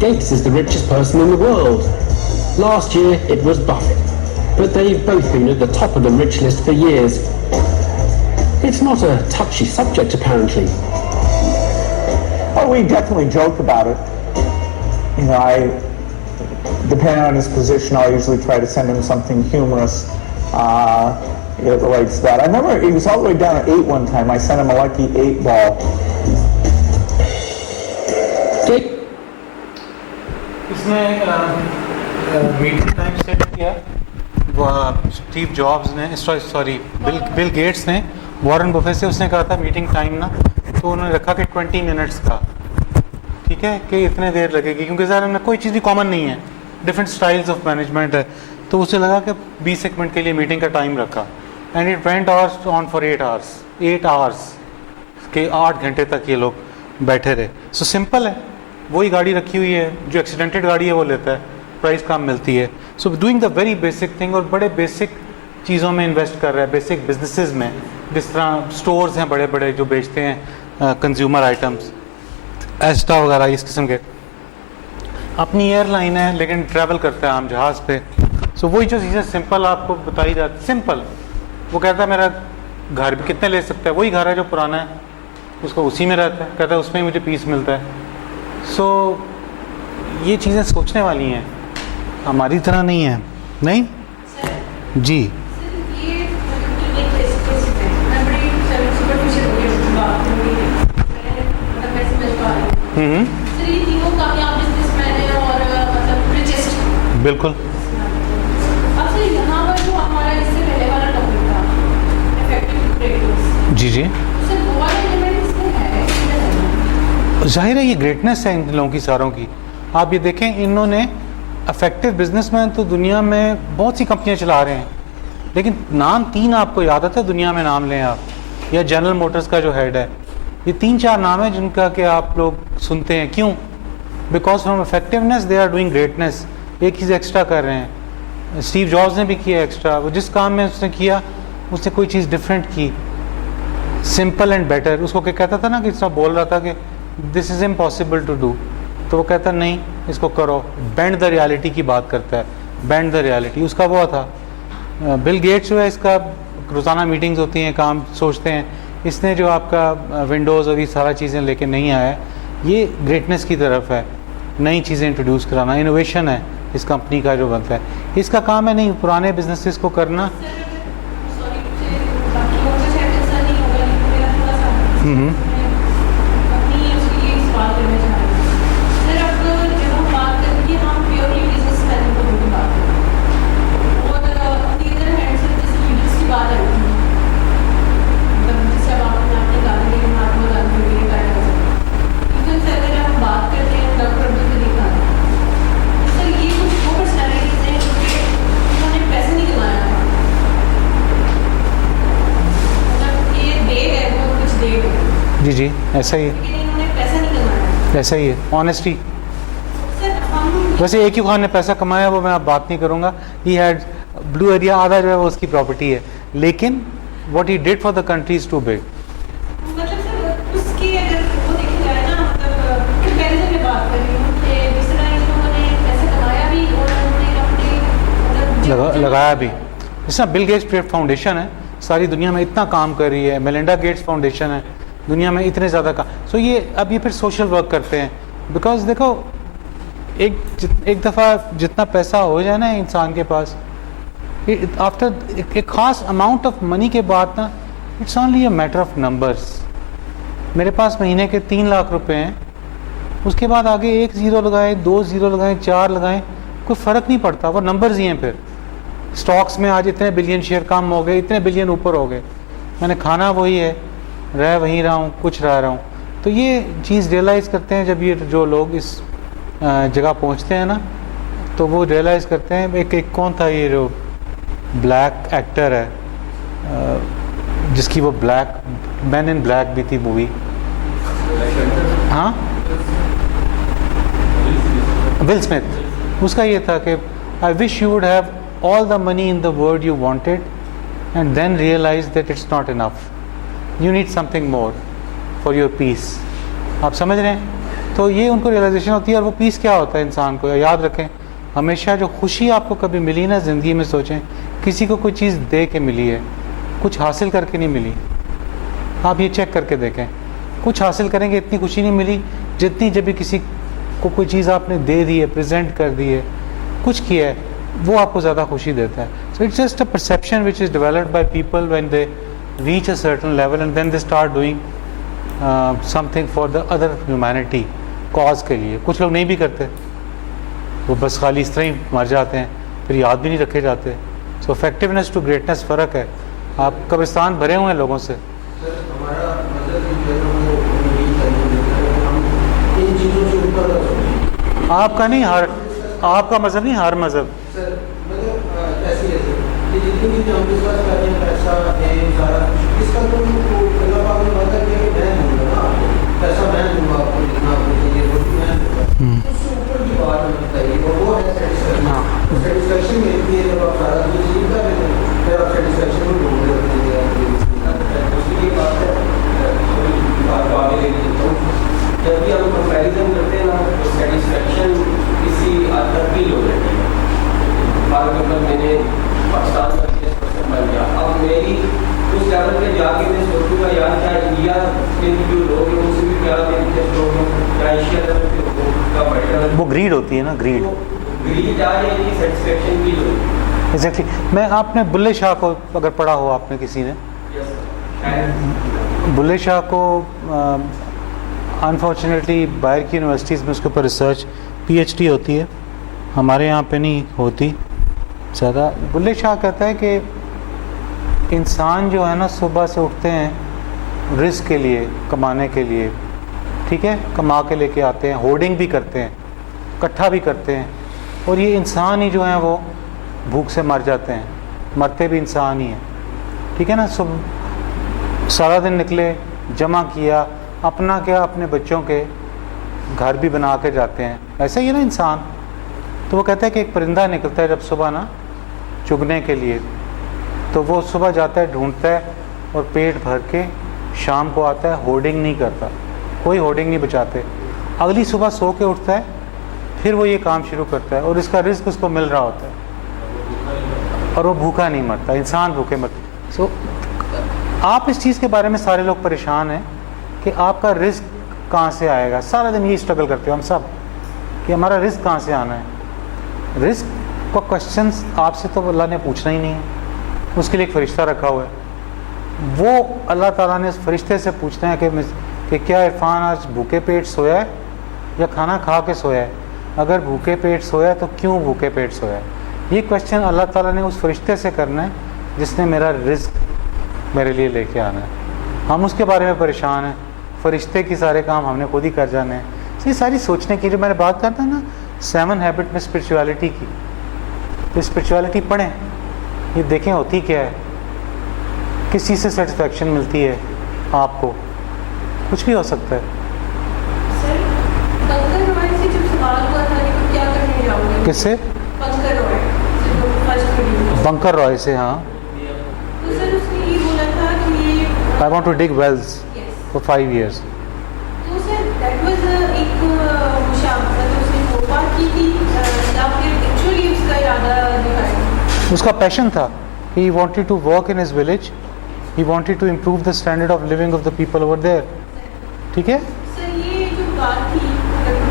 Gates is the richest person in the world. Last year it was Buffett, but they've both been at the top of the rich list for years. It's not a touchy subject, apparently. Oh, we definitely joke about it. You know, depending on his position, I'll usually try to send him something humorous. It relates to that. I remember he was all the way down at 8 one time. I sent him a lucky 8 ball. इसने meeting time set किया, Steve jobs ने Bill Gates ने Warren Buffett से उसने कहा था meeting time ना, तो उन्होंने रखा कि 20 मिनट्स का, ठीक है, कि इतने देर लगेगी, क्योंकि ज़रा में कोई चीज़ भी कॉमन नहीं है, डिफरेंट स्टाइल्स ऑफ मैनेजमेंट है, तो उसे लगा कि 20 मिनट के लिए मीटिंग का टाइम रखा, and it went hours on for 8 hours के 8 घंटे तक ये लोग बैठे रहे. सो सिंपल है, वही गाड़ी रखी हुई है, जो एक्सीडेंटेड गाड़ी है वो लेता है, प्राइस कम मिलती है. So doing the very basic thing, और बड़े बेसिक चीज़ों में इन्वेस्ट कर रहा है, बेसिक बिजनेसेस में, जिस तरह स्टोर्स हैं बड़े बड़े जो बेचते हैं कंज्यूमर आइटम्स, एस्टा वगैरह इस किस्म के. अपनी एयरलाइन है लेकिन ट्रैवल करता है आम जहाज़ पे. सो वही जो चीज़ें सिंपल आपको बताई जाती, सिंपल, वो कहता है मेरा घर भी कितने ले सकता है, वही घर है जो पुराना है, उसको उसी में रहता है, कहता है उसमें ही मुझे पीस मिलता है. सो ये चीज़ें सोचने वाली हैं, हमारी तरह नहीं है. नहीं जी, बिल्कुल. जी जी, जाहिर है ये ग्रेटनेस है इन लोगों की सारों की. आप ये देखें, इन्होंने अफेक्टिव बिजनेसमैन तो दुनिया में बहुत सी कंपनियां चला रहे हैं, लेकिन नाम 3 आपको याद आता है दुनिया में, नाम लें आप, या जनरल मोटर्स का जो हेड है, ये 3-4 नाम है जिनका कि आप लोग सुनते हैं. क्यों? Because from effectiveness they are doing greatness. एक चीज़ एक्स्ट्रा कर रहे हैं. स्टीव जॉब्स ने भी किया एक्स्ट्रा, वो जिस काम में उसने किया उसने कोई चीज़ डिफरेंट की, सिंपल एंड बेटर. उसको क्या कहता था ना, कि इसका बोल रहा था कि this is impossible to do, तो वो कहता नहीं इसको करो, बेंड द रियलिटी की बात करता है, बेंड द रियलिटी. उसका वो था. बिल गेट्स जो है, इसका रोज़ाना मीटिंग्स होती हैं, काम सोचते हैं. इसने जो आपका विंडोज़ और ये सारा चीज़ें लेके नहीं आया, ये ग्रेटनेस की तरफ है, नई चीज़ें इंट्रोड्यूस कराना, इनोवेशन है इस कंपनी का जो बनता है. इसका काम है नहीं पुराने बिजनेसेस को करना. जी जी, ऐसा ही है, ऐसा ही है. ऑनेस्टी. वैसे एक ही खान ने पैसा कमाया, वो मैं आप बात नहीं करूँगा. ही हैड ब्लू एरिया, आधा जो है वो उसकी प्रॉपर्टी है, लेकिन what he did for the country is too big. लगाया भी. जैसा बिल गेट्स फाउंडेशन है, सारी दुनिया में इतना काम कर रही है. मेलिंडा गेट्स फाउंडेशन है, दुनिया में इतने ज़्यादा काम. सो ये अब ये फिर सोशल वर्क करते हैं. बिकॉज देखो, एक दफ़ा जितना पैसा हो जाए ना इंसान के पास, आफ्टर एक ख़ास अमाउंट ऑफ मनी के बाद ना, it's only a matter of numbers. मेरे पास महीने के 3 लाख रुपए हैं, उसके बाद आगे 1 ज़ीरो लगाएं, 2 ज़ीरो लगाएं, 4 लगाएं, कोई फ़र्क नहीं पड़ता, वो नंबर्स ही हैं. फिर स्टॉक्स में आज इतने बिलियन शेयर कम हो गए, इतने बिलियन ऊपर हो गए, मैंने खाना वही है, रह वहीं रहा हूँ, कुछ रह रहा हूँ. तो ये चीज़ रियलाइज़ करते हैं जब ये जो लोग इस जगह पहुँचते हैं ना, तो वो रियलाइज़ करते हैं. एक कौन था ये जो ब्लैक एक्टर है, जिसकी वो ब्लैक मैन इन ब्लैक भी थी मूवी, हाँ, विल स्मिथ. उसका ये था कि I wish you would have all the money in the world you wanted and then realize that it's not enough. You need something more for your peace. आप समझ रहे हैं? तो ये उनको रियलाइजेशन होती है। और वो पीस क्या होता है इंसान को याद रखें, हमेशा जो खुशी आपको कभी मिली ना ज़िंदगी में, सोचें किसी को कोई चीज़ दे के मिली है, कुछ हासिल करके नहीं मिली। आप ये चेक करके देखें, कुछ हासिल करेंगे इतनी खुशी नहीं मिली जितनी जब भी किसी को कोई चीज़ आपने दे दी है, प्रेजेंट कर दी है, कुछ किया है, वो आपको ज़्यादा खुशी देता है। So it's just a perception which is developed by people when they reach a certain level and then they start doing something for the other humanity, cause के लिए। कुछ लोग नहीं भी करते, वो बस खाली इस तरह ही मर जाते हैं, फिर याद भी नहीं रखे जाते। सो इफेक्टिवनेस टू ग्रेटनेस फ़र्क है। आप कब्रिस्तान भरे हुए हैं लोगों से। हमारा मतलब जो है वो इन चीज़ों से ऊपर आपका नहीं, हर आपका मज़हब नहीं, हर मज़हब। सर मतलब ऐसी है सर कि जितनी भी हम विश्वास करते हैं, पैसा है सारा कुछ, इसका तो अल्लाह पाक ने वादा किया कि मैं दूंगा ना आपको, पैसा मैं दूंगा आपको, जितना आपको चाहिए वो भी मैं दूंगा। उससे ऊपर की बात हमें बताइए, और वो है सेटिस्फेक्शन। सेटिस्फेक्शन मिलती है जब आप सारा कुछ चीज़ कर लेते हैं, फिर आप सेटिस्फेक्शन को ढूंढ रहे होते हैं। दूसरी ये बात है, बात को आगे लेके चलता हूँ, जब भी हम कंपैरिजन करते हैं ना तो सेटिस्फेक्शन किसी हद तक फील हो जाती है। फॉर एग्जाम्पल मैंने पाकिस्तान का 10% बन गया, अब मेरी उस लेवल पे जाके मैं सोचूंगा यार क्या इंडिया के जो लोग हैं उनसे भी क्या मैं इंटरेस्ट लोग हूँ, क्या एशिया लेवल पे हूँ, क्या वर्ल्ड लेवल। वो ग्रीड होती है ना, ग्रीड। ग्रीड आ जाएगी, सेटिस्फेक्शन फील होगी। एग्जैक्टली। मैं, आपने बुल्ले शाह को अगर पढ़ा हो आपने किसी ने, यस सर, शायद बुल्ले शाह को अनफॉर्चुनेटली बाहर की यूनिवर्सिटीज़ में उसके ऊपर रिसर्च पीएचडी होती है, हमारे यहाँ पे नहीं होती ज़्यादा। बुल्ले शाह कहता है कि इंसान जो है ना सुबह से उठते हैं रिस्क के लिए, कमाने के लिए, ठीक है, कमा के लेके आते हैं, होर्डिंग भी करते हैं, इकट्ठा भी करते हैं, और ये इंसान ही जो है वो भूख से मर जाते हैं, मरते भी इंसान ही हैं, ठीक है ना। सुबह सारा दिन निकले, जमा किया, अपना क्या अपने बच्चों के घर भी बना के जाते हैं, ऐसे ही है ना इंसान। तो वो कहता है कि एक परिंदा निकलता है जब सुबह ना चुगने के लिए, तो वो सुबह जाता है, ढूंढता है और पेट भर के शाम को आता है, होर्डिंग नहीं करता, कोई होर्डिंग नहीं बचाते। अगली सुबह सो के उठता है, फिर वो ये काम शुरू करता है और इसका रिस्क उसको मिल रहा होता है और वो भूखा नहीं मरता, इंसान भूखे मरते। सो आप इस चीज़ के बारे में सारे लोग परेशान हैं कि आपका रिस्क कहाँ से आएगा। सारा दिन ये स्ट्रगल करते हो हम सब कि हमारा रिस्क कहाँ से आना है। रिस्क का क्वेश्चन आपसे तो अल्लाह ने पूछना ही नहीं है, उसके लिए एक फ़रिश्ता रखा हुआ है। वो अल्लाह ताला ने उस फरिश्ते से पूछना है कि क्या इरफान आज भूखे पेट सोया है या खाना खा के सोया है। अगर भूखे पेट सोया है तो क्यों भूखे पेट सोया है, ये क्वेश्चन अल्लाह ताला ने उस फरिश्ते से करना है जिसने मेरा रिस्क मेरे लिए लेके आना है। हम उसके बारे में परेशान हैं, फरिश्ते की सारे काम हमने खुद ही कर जाने हैं। ये सारी सोचने की, जो मैंने बात करता ना 7 हैबिट में स्पिरिचुअलिटी की, तो स्पिरिचुअलिटी पढ़ें, ये देखें होती क्या है, किस चीज़ से सेटिस्फैक्शन मिलती है आपको, कुछ भी हो सकता है। सर, पंकज रॉय से जब सवाल हुआ था कि क्या करने जाओगे, किससे? पंकज रॉय जो फर्स्ट वीडियो, बंकर रॉय से। हाँ, तो सर उसने ये बोला था कि I want to dig wells yes, for 5 years। तो सर दैट वाज एक मतलब उसने वो बात की थी या फिर एक्चुअली उसका इरादा दिखाया? उसका पैशन था, he wanted to work in his village, he wanted to improve the standard of living of the people over there, ठीक है। सर ये जो बात थी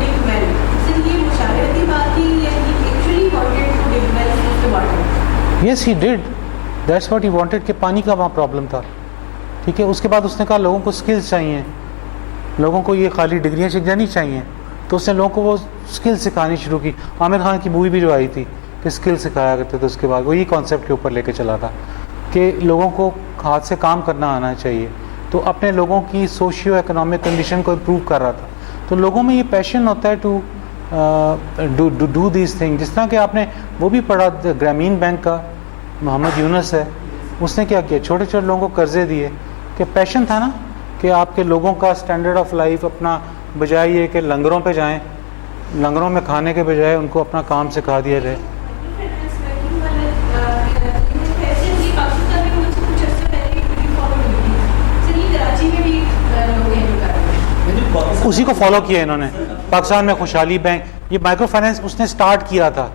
डिग वेल, सर ये मुशावरती बात थी या he actually wanted to dig well उसके बाद? Yes he did, that's what he wanted, कि पानी का वहाँ प्रॉब्लम था, ठीक है। उसके बाद उसने कहा लोगों को स्किल्स चाहिए, लोगों को ये खाली डिग्रियाँ शिग्रियाँ नहीं चाहिए, तो उसने लोगों को वो स्किल सिखानी शुरू की। आमिर खान की मूवी भी जो आई थी कि स्किल सिखाया करते थे, उसके बाद वो ये कॉन्सेप्ट के ऊपर लेके चला था कि लोगों को हाथ से काम करना आना चाहिए, तो अपने लोगों की सोशियो इकोनॉमिक कंडीशन को इम्प्रूव कर रहा था। तो लोगों में ये पैशन होता है टू डू दीज थिंग। जिस तरह कि आपने वो भी पढ़ा, ग्रामीण बैंक का मोहम्मद यूनुस है, उसने क्या किया, छोटे छोटे लोगों को कर्जे दिए, कि पैशन था ना कि आपके लोगों का स्टैंडर्ड ऑफ लाइफ अपना, बजाय ये कि लंगरों पे जाएं, लंगरों में खाने के बजाय उनको अपना काम सिखा दिया जाए। उसी को फॉलो किया इन्होंने। पाकिस्तान में खुशहाली बैंक, ये माइक्रो फाइनेंस उसने स्टार्ट किया था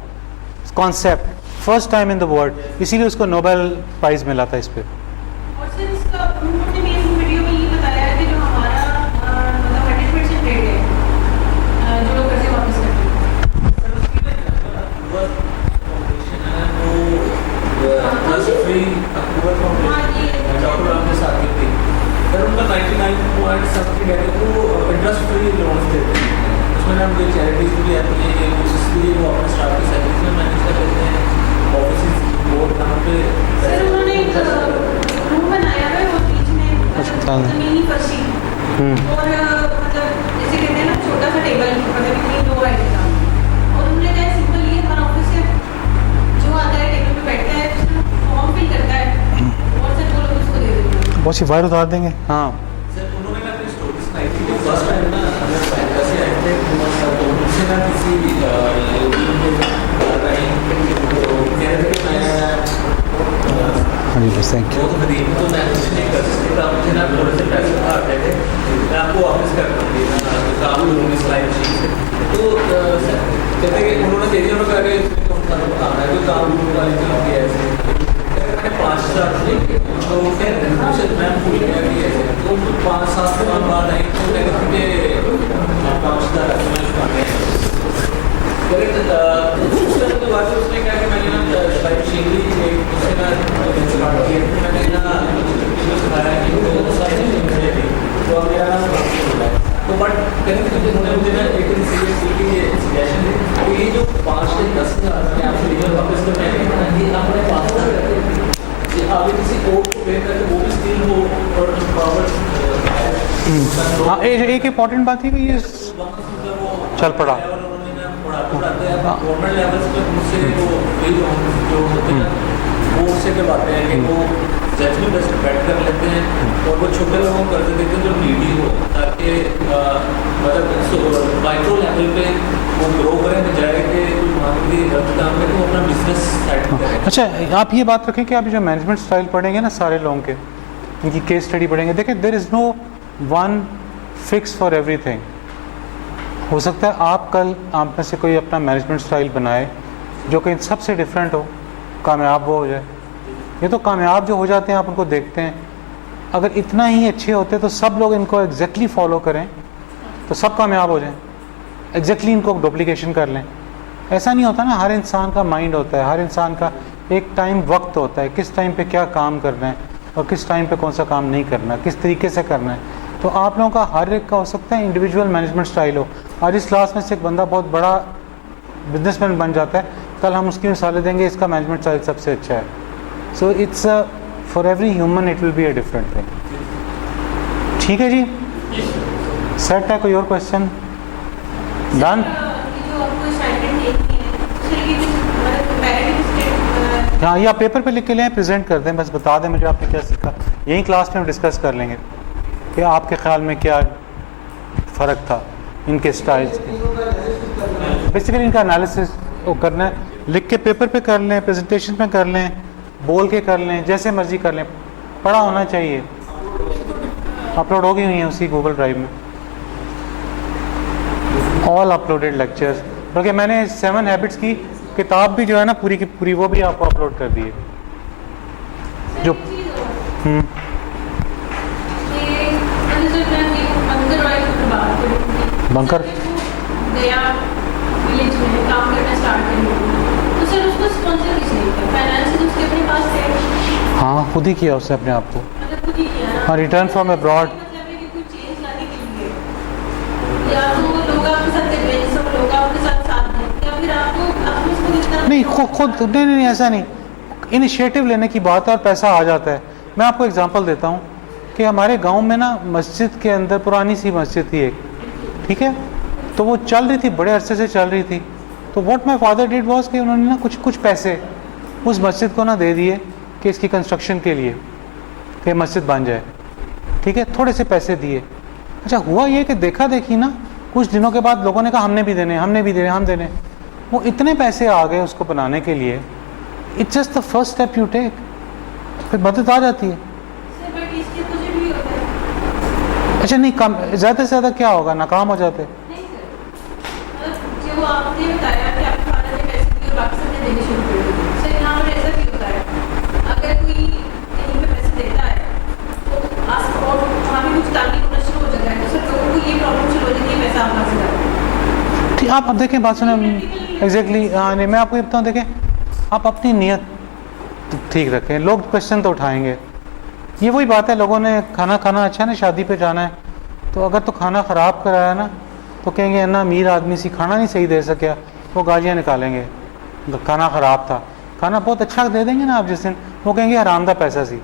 concept first time in the world, इसीलिए उसको नोबेल प्राइज मिला था इस पे। और सर इसका उन्होंने भी इस वीडियो में ये बताया है कि जो हमारा मतलब 100% रेट है जो लोग कर्जे वापस करते हैं। सर उसकी फाउंडेशन है वो ट्रस्ट फ्री अक्टूबर फाउंडेशन डॉक्टर राम के साथ थी सर, उनका 99 समथिंग है वो इंटरेस्ट फ्री लोन देते हैं। उसमें ना उनकी चैरिटीज भी आती है, इसलिए वो अपने स्टाफ की सैलरीज में मैनेज कर लेते हैं। ऑफिस बहुत यहाँ पे सर उन्होंने एक रूम बनाया है वो बीच में मतलब जमीनी फर्शी और मतलब जैसे कहते हैं ना छोटा सा टेबल मतलब इतनी दो आइटम का, और उन्होंने कहा सिंपल ये हमारा ऑफिस है, जो आता है टेबल पे बैठता है फॉर्म फिल करता है और सर वो लोग उसको दे देते हैं। बहुत सी वायर उतार देंगे। हाँ सर उन्होंने ना अपनी स्टोरी सुनाई थी कि फर्स्ट टाइम ना हमें बैंक से आए थे तो उनसे ना किसी हाँ जी बस थैंक यू। बहुत गरीब तो मैं कुछ नहीं कर सकता, मुझे ना थोड़े से पैसे उधार थे, मैं आपको वापस कर दूँगी काम करूँगी सिलाई मशीन से। तो सर कहते कि उन्होंने दे दिया, उन्होंने कहा कि इसमें कौन सा काम है, कोई काम वाली चीज़ भी ऐसे मैंने 5,000 दिए, तो फिर मुझे मैं भूल गया कि ऐसे तो 5-7 साल बाद आई तो कहते कि 5,000 उसके बाद उसने कहा कि मैंने ना सिलाई मशीन ली, उससे ना मैंने ना सिखाया कि तो अब मेरा नाम है तो बट कहीं मुझे ना एक दिन सीरियसली ये सजेशन दी तो ये जो 5 से 10,000 मैं आपसे लीगल वापस करना है ये अपने पास रखते आगे किसी कोर्ट को पे करके वो भी स्टिल हो और पावर। हाँ एक इम्पॉर्टेंट बात है कि ये चल पड़ा गवर्नमेंट लेवल पे मुझसे वो जो होते हैं वो उससे के बातें हैं कि वो जज में बस बैठ कर लेते हैं और वो छोटे लोगों को कर्ज देते हैं जो नीडी हो, ताकि मतलब माइक्रो लेवल पे वो ग्रो करें बजाय कि कोई मामूली गलत काम करें वो अपना बिजनेस साइड करें। अच्छा आप ये बात रखें कि आप जो मैनेजमेंट स्टाइल पढ़ेंगे ना सारे लोगों के, इनकी केस स्टडी पढ़ेंगे, देखिए there is no one fix for everything. हो सकता है आप कल आप में से कोई अपना मैनेजमेंट स्टाइल बनाए जो कि सबसे डिफरेंट हो, कामयाब वो हो जाए। ये तो कामयाब जो हो जाते हैं आप उनको देखते हैं, अगर इतना ही अच्छे होते तो सब लोग इनको एग्जैक्टली फॉलो करें तो सब कामयाब हो जाएं, एग्जैक्टली इनको डुप्लीकेशन कर लें। ऐसा नहीं होता ना, हर इंसान का माइंड होता है, हर इंसान का एक टाइम वक्त होता है किस टाइम पे क्या काम करना है और किस टाइम पे कौन सा काम नहीं करना, किस तरीके से करना है। तो आप लोगों का हर एक का हो सकता है इंडिविजुअल मैनेजमेंट स्टाइल हो। आज इस क्लास में से एक बंदा बहुत बड़ा बिजनेसमैन बन जाता है, कल हम उसकी मिसालें देंगे इसका मैनेजमेंट स्टाइल सबसे अच्छा है। So it's for every human it will be a different thing. ठीक है जी, सेट है। कोई और क्वेश्चन? डन। हाँ, या पेपर पे लिख के लें, प्रेजेंट कर दें, बस बता दें मुझे आपने क्या सीखा। यही क्लास में हम डिस्कस कर लेंगे कि आपके ख्याल में क्या फ़र्क था इनके स्टाइल्स के। बेसिकली इनका एनालिसिस वो करना है, लिख के पेपर पे कर लें, प्रेजेंटेशन में कर लें, बोल के कर लें, जैसे मर्जी कर लें, पढ़ा होना चाहिए। अपलोड हो गई हुई है उसी गूगल ड्राइव में ऑल अपलोडेड लेक्चर्स। बल्कि मैंने 7 हैबिट्स की किताब भी जो है ना पूरी की पूरी वो भी आपको अपलोड कर दी है। जो बंकर गया विलेज में काम करना स्टार्ट किया तो सर उसको स्पॉन्सर किसने किया? फाइनेंस उसके अपने पास थे? हाँ, खुद ही किया उसने अपने आप को। मतलब खुद ही किया ना? हाँ, रिटर्न फ्रॉम अब्रॉड। मतलब है कि कोई चेंज लाने के लिए या तो लोग आपके साथ थे, सब लोग आपके साथ साथ हैं, या फिर आपको उसको कितना नहीं खुद नहीं ऐसा नहीं, इनिशिएटिव लेने की बात है और पैसा आ जाता है। मैं आपको एग्जांपल देता हूँ कि हमारे गांव में ना मस्जिद के अंदर पुरानी सी मस्जिद थी एक, ठीक है, तो वो चल रही थी, बड़े अरसे से चल रही थी। तो what my father did was कि उन्होंने ना कुछ पैसे उस मस्जिद को ना दे दिए कि इसकी कंस्ट्रक्शन के लिए कि मस्जिद बन जाए, ठीक है, थोड़े से पैसे दिए। अच्छा हुआ ये कि देखा देखी ना कुछ दिनों के बाद लोगों ने कहा हमने भी देने, हम देने। वो इतने पैसे आ गए उसको बनाने के लिए। It's just the first step you take, फिर मदद आ जाती है। बट इसके अपोजिट भी होता है। अच्छा नहीं, कम ज़्यादा से ज़्यादा क्या होगा, नाकाम हो जाते। नहीं सर, जो आपने बताया कि आपके फादर ने पैसे दिए और बाकी सबने देने शुरू कर दिए, सर यहाँ पर ऐसा भी होता है, अगर कोई कहीं पे पैसे देता है तो आस और वहाँ पे कुछ ताली होना शुरू हो जाता है, तो सर लोगों को ये प्रॉब्लम शुरू हो जाती है पैसा आप से जाता है। ठीक, आप अब देखें बात सुने एग्जैक्टली। हाँ नहीं, मैं आपको ये बताऊँ, देखें आप अपनी नीयत ठीक रखें, लोग क्वेश्चन तो उठाएंगे। ये वही बात है, लोगों ने खाना खाना अच्छा ना, शादी पे जाना है तो अगर तो खाना ख़राब कराया ना तो कहेंगे ना अमीर आदमी सी खाना नहीं सही दे सका, वो गालियाँ निकालेंगे, खाना ख़राब था। खाना बहुत अच्छा दे देंगे ना आप जिस दिन, वो कहेंगे हरामदा पैसा सी।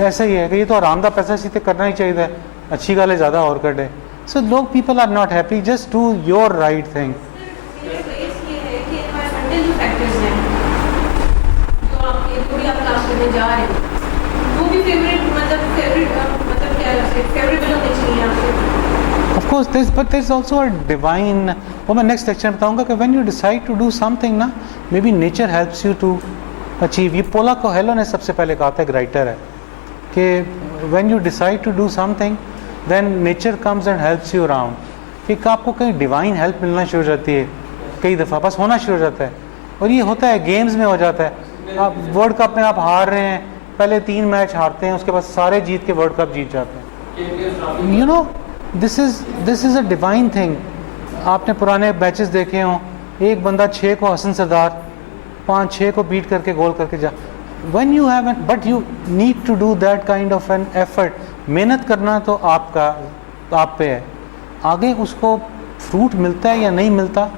ऐसा ही है कि ये तो हरामदा पैसा सी तो करना ही चाहिए, अच्छी गालें ज़्यादा और कर दे। सो लोग people are not happy, just do your right thing. मेरा केस ये है कि एनवायरमेंटल जो फैक्टर्स हैं जो आपके जो भी आप क्लास करने जा रहे हैं वो भी फेवरेबल होने चाहिए आपसे। Of course, but there's also a divine, वो मैं next lecture में बताऊंगा कि when you decide to do something ना, maybe nature helps you to achieve। ये पोला कोहेलो ने सबसे पहले कहा था, एक राइटर है, कि when you decide to do something then nature comes and helps you around। कि आपको कहीं डिवाइन हेल्प मिलना शुरू हो जाती है, कई दफ़ा बस होना शुरू हो जाता है। और ये होता है गेम्स में हो जाता है, आप वर्ल्ड कप में आप हार रहे हैं, पहले 3 मैच हारते हैं, उसके बाद सारे जीत के वर्ल्ड कप जीत जाते हैं। You know this is a divine thing. आपने पुराने मैचेस देखे हों, एक बंदा 6 को हसन सरदार 5-6 को बीट करके गोल करके जा। When you have but you need to do that kind of an effort. मेहनत करना तो आपका आप पे है, आगे उसको फ्रूट मिलता है या नहीं मिलता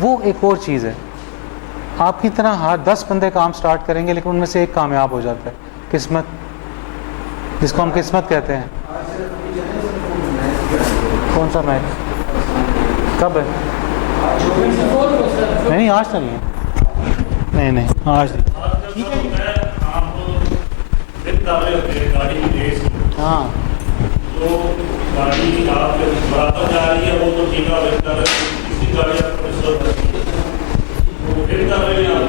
वो एक और चीज़ है। आपकी तरह हर 10 बंदे काम स्टार्ट करेंगे लेकिन उनमें से एक कामयाब हो जाता है, किस्मत, जिसको हम किस्मत कहते हैं। कौन सा मैच कब है? नहीं आज तो नहीं है, नहीं आज नहीं। हाँ तो गाड़ी आप बराबर जा रही है, वो तो ठीक है, किसी गाड़ी आपको डिस्टर्ब करती है तो फिर कर रहे हैं आप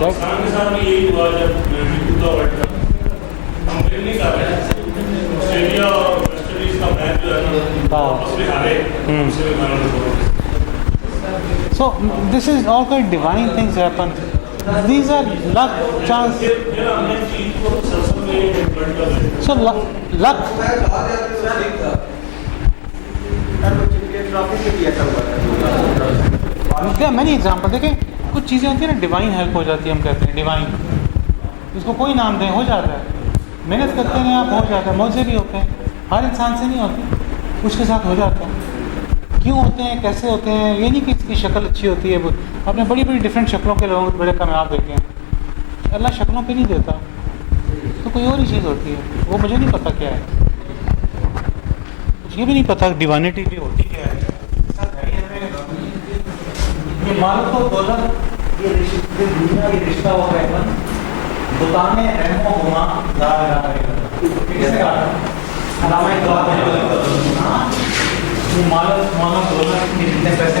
पाकिस्तान के साथ भी यही हुआ जब का वर्ल्ड कप हम फिर नहीं कर रहे हैं। ऑस्ट्रेलिया और वेस्ट इंडीज का मैच जो है ना आपस में हारे, उससे भी match. So this is all kind of divine things happen. These are luck, chance. So luck. There are many examples. देखें कुछ चीज़ें होती है ना, डिवाइन हेल्प हो जाती है, हम कहते हैं डिवाइन, इसको कोई नाम दें, हो जाता है। मेहनत करते हैं आप, हो जाता है। मौजे भी होते हैं, हर इंसान से नहीं होते, उसके साथ हो जाता है। क्यों होते हैं, कैसे होते हैं, ये नहीं कि इसकी शक्ल अच्छी होती है। आपने बड़ी बड़ी डिफरेंट शक्लों के लोग बड़े कामयाब देखे हैं। अल्लाह शक्लों पे नहीं देता, तो कोई और ही चीज़ होती है, वो मुझे नहीं पता क्या है। ये भी नहीं पता डिवानिटी भी होती क्या है। ये माल तो दौलत, ये दुनिया, ये रिश्ता हो गया, दुकाने रहमो घुमा ला किसने कहा? माल दौलत, जितने पैसे